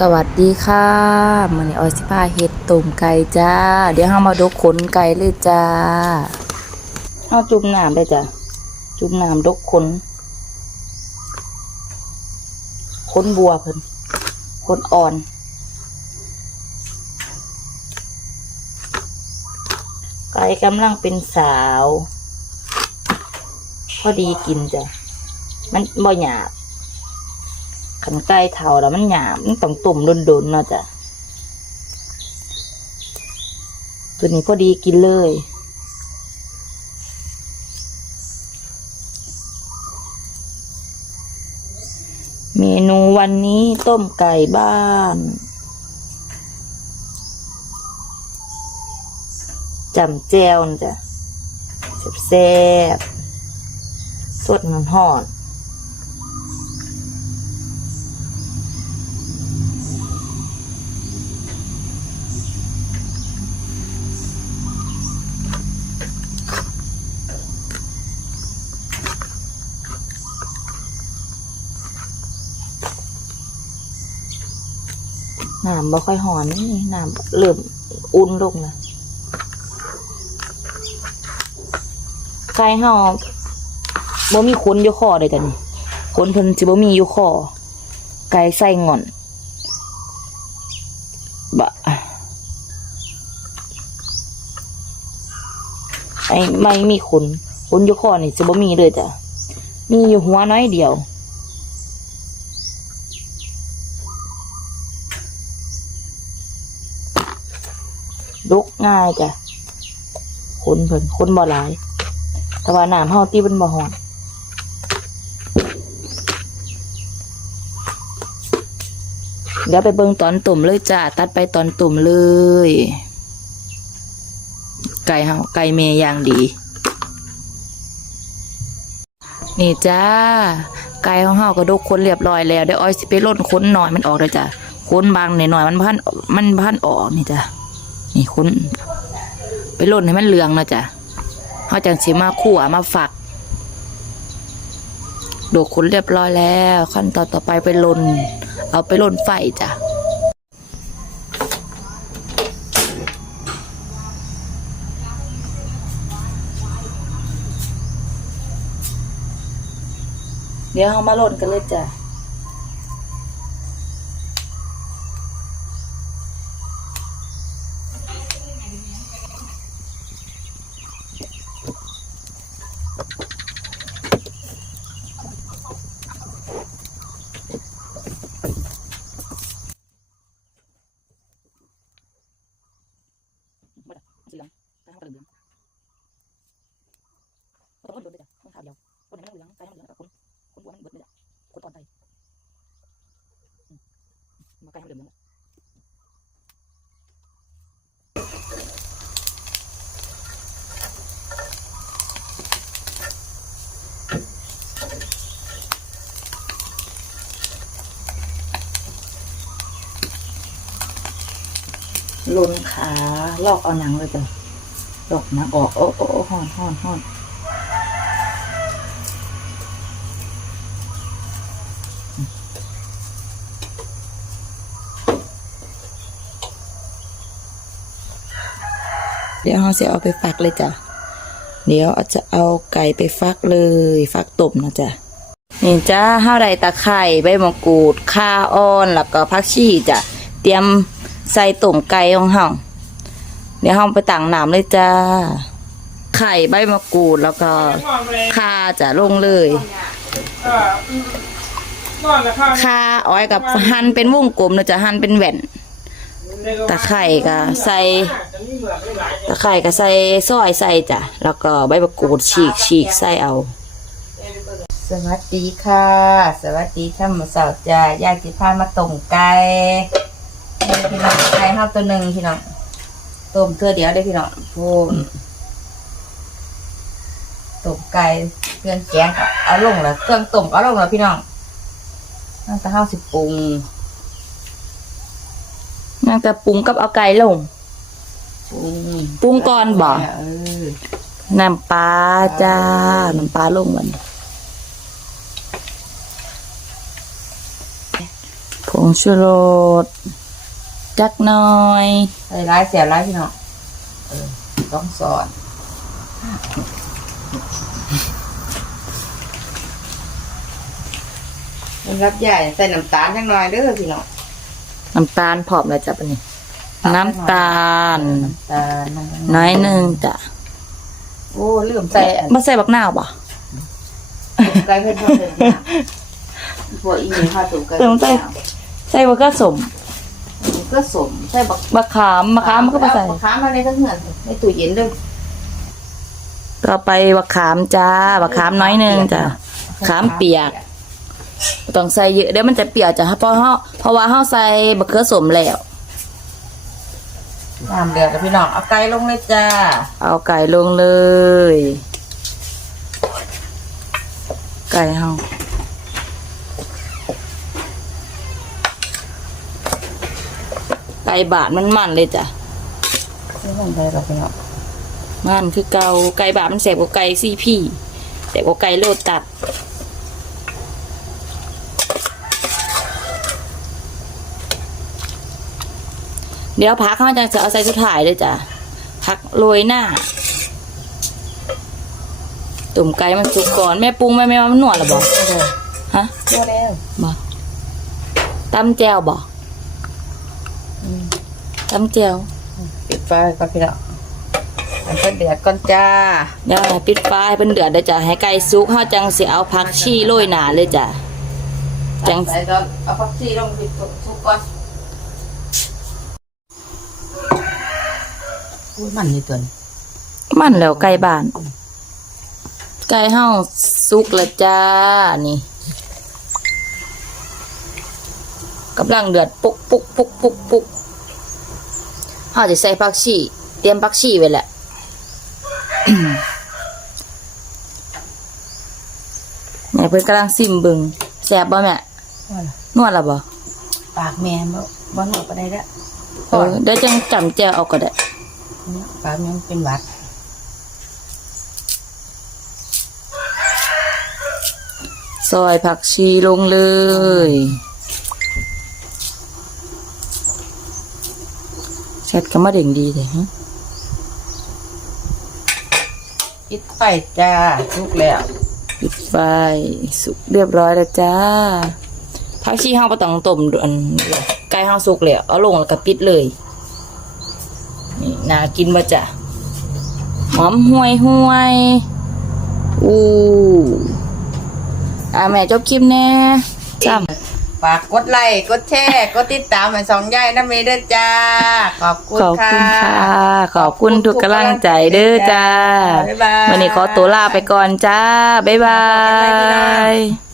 สวัสดีค่ะมือนี้ออยสิพาเฮ็ดต้มไก่จ้า เดี๋ยวเฮามาดกขนไก่เลยจ้าเฮาจุ่มน้ำเลยจ้ะจุ่มน้ำดกขนขนบัวเพิ่นขนอ่อน ไก่กำลังเป็นสาว พอดีกินจ้ะ มันบ่หยาบ ขันไก่เท่าแล้วมันหยาบมันต้องตุ่มโดนๆเนาะจ้ะตัวนี้พอดีกินเลยเมนูวันนี้ต้มไก่บ้าน จำแจวนะจ้ะแซ่บๆสดมันหอน น้ำบ่ค่อยหอนนี่น้ำเริ่มอุ่นลงแล้วไก่เฮาบ่มีขนอยู่คอเลยจ้ะนี่ขนเพิ่นสิบ่มีอยู่คอไก่ใส่งอนบะไอ้ไม่มีขนขนอยู่คอนี่สิบ่มีเลยจ้ะมีอยู่หัวน้อยเดียว ง่ายจ้ะคนเพิ่นคนบ่หลาย แต่ว่าน้ำเฮาตีเป็นบ่หอนเดี๋ยวไปเบิ่งตอนตุ่มเลยจ้าตัดไปตอนตุ่มเลย ไก่เฮาไก่เมย์อย่างดี นี่จ้า ไก่ของเฮาก็ดกคนเรียบร้อยแล้วเดี๋ยวอ้อยสิไปล่นค้นหน่อยมันออกเลยจ้ะค้นบางหน่อยๆมันพันมันพันออกนี่จ้ะ นี่คุณไปล่นให้มันเหลืองนะจ๊ะเขาจังสิมาขั่วมาฝักโดกคุณเรียบร้อยแล้ว ขั้นตอนต่อไปไปล่นเอาไปล่นไฟจ้ะเดี๋ยวเรามาล่นกันเลยจ้ะ ไม่ได้สีเหลืองไก่ห้องกระเหลืองเราต้องโดนไปจ้ะต้องขาวเดียวคนไหนมันเหลืองไก่ห้องเหลืองกับคนคนบัวมันเบิดเลยจ้ะคนตอนไตอืม มาไก่ห้องเหลืองเลยลุนขาลอกเอาหนังเลยจ้ะลอกหนังออก โอ้โอ้โอ้ห่อนห่อนห่อน เดี๋ยวเราจะเอาไปฟักเลยจ้ะ เดี๋ยวเอาจะเอาไก่ไปฟักเลย ฟักต้มนะจ๊ะนี่จ้าห้าวใดตะไคร้ใบมะกรูดข่าอ่อนแล้วก็ผักชีจ้ะ เตรียมใส่ต้มไก่ของเฮาเดี๋ยวเฮาไปตั้งน้ำเลยจ้า ไข่ใบมะกรูดแล้วก็ข่าจะลงเลยข่าอ้อยกับหั่นเป็นวงกลมนะจะหั่นเป็นแหว่น ตะไคร่ก็ใส่ตะไคร่ก็ใส่ซอยใส่จ้ะแล้วก็ใบมะกรูดฉีกฉีกใส่เอา สวัสดีค่ะ สวัสดีท่านสาวจ้ายายสิพามาต้มไก่พี่น้องไก่เฮาตัวหนึ่งพี่น้องต้มเพื่อเดียวได้พี่น้องพูนต้มไก่เครื่องแกงเอาลงแล้วเครื่องต้มเอาลงแล้วพี่น้องน่าจะห้าสิบปรุง น่าจะปรุงกับเอาไก่ลง ปรุงปรุงก่อนบ่เออน้ำปลาจ้า น้ำปลาลงมันผงงชูรสจักหน่อยใส่ร้ายเสียร้ายพี่น้องเออต้องสอนมันรับใหญ่ใส่น้ำตาลจังหน่อยเด้อพี่น้อง น้ำตาลพร้อมแล้วจ้ะปะนี่น้ำตาล น้ำตาลน้อยหนึ่งจ้ะโอ้ลืมใส่อันมาใส่บักนาวบ่ไก่เพิ่นเพิ่นเลยนะพวกอีนี่ค่ะถูกไก่เติมใส่ใส่บักกะสมก็สมใส่บักบักขามมะขามมันก็มาใส่บักขามมาในทั้งเหือนในตู้เย็นเลยต่อไปบักขามจ้าบักขามน้อยหนึ่งจ้ะขามเปียกบ่ ต้องใส่เยอะเดี๋ยวมันจะเปียกจ้ะเพราะเฮาเพราะว่าเฮาใส่บักเขือสมแล้วน้ำเดือดกับพี่น้องเอาไก่ลงเลยจ้า เอาไก่ลงเลย ไก่เฮาไก่บาดมันมันเลยจ้ะไม่ต้องไปหรอกพี่น้องมันคือเกาไก่บาดมันแสบกว่าไก่ซีพี่แสบกว่าไก่โลตัด เดี๋ยวพักเขาจะจะเอาใส่สุดท้ายเลยจ้ะพักโรยหน้า ตุ่มไก่มันสุกก่อนแม่ปรุงแม่แม่ว่ามันหนวดหรอบอกฮะตัวแล้วบอกตำแจวบอกตำแจวปิดไฟก่อนพี่น้องมันก็เดือดก่อนจ้าเดี๋ยวให้ปิดไฟให้เป็นเดือดเดี๋ยวจะให้ไก่สุกเขาจังสิเอาผักชีโรยหนาเลยจ้ะจังใส่ตอนเอาผักชีลงปิดทุกก่อน อุ้ยมันนี่ตัวนี้มันแล้วไก่บ้าน ไก่เฮาสุกแล้วจ้า นี่กำลังเดือดปุกปุกปุกปุกปุกเฮาจะใส่ผักชีเตรียมผักชีไว้แหละ แม่เพิ่นกำลังซิมเบิงแซ่บบ่แม่ ว่าล่ะนวดและบ่ปากแม่บ่บ่หนวดปานใดละเออเดี๋ยวจังจำแจวเอาก็ได้ เนี่ยปากแม่มันเป็นหวัดซอยผักชีลงเลย แชทก็มาเด่งดีเลยฮะปิดไฟจ้าทุกแล้วปิดไฟสุกเรียบร้อยแล้วจ้าผักชีเฮาบ่ต้องต้มด่วนไก่เฮาสุกแล้วเอาลงแล้วก็ปิดเลย นี่น่ากินบ่จ้ะหอมห่วยห่วยอู้อ่าแม่จบคลิปแน่จ้ำฝากกดไลค์กดแชร์กดติดตามให้สองยายน้ำเมเด้อจ้า ขอบคุณขอบค่ะ คุณค่ะ ขอบคุณทุกกำลังใจเด้อจ้าบ๊ายบาย วันนี้ขอตัวลาไปก่อนจ้า บ๊ายบาย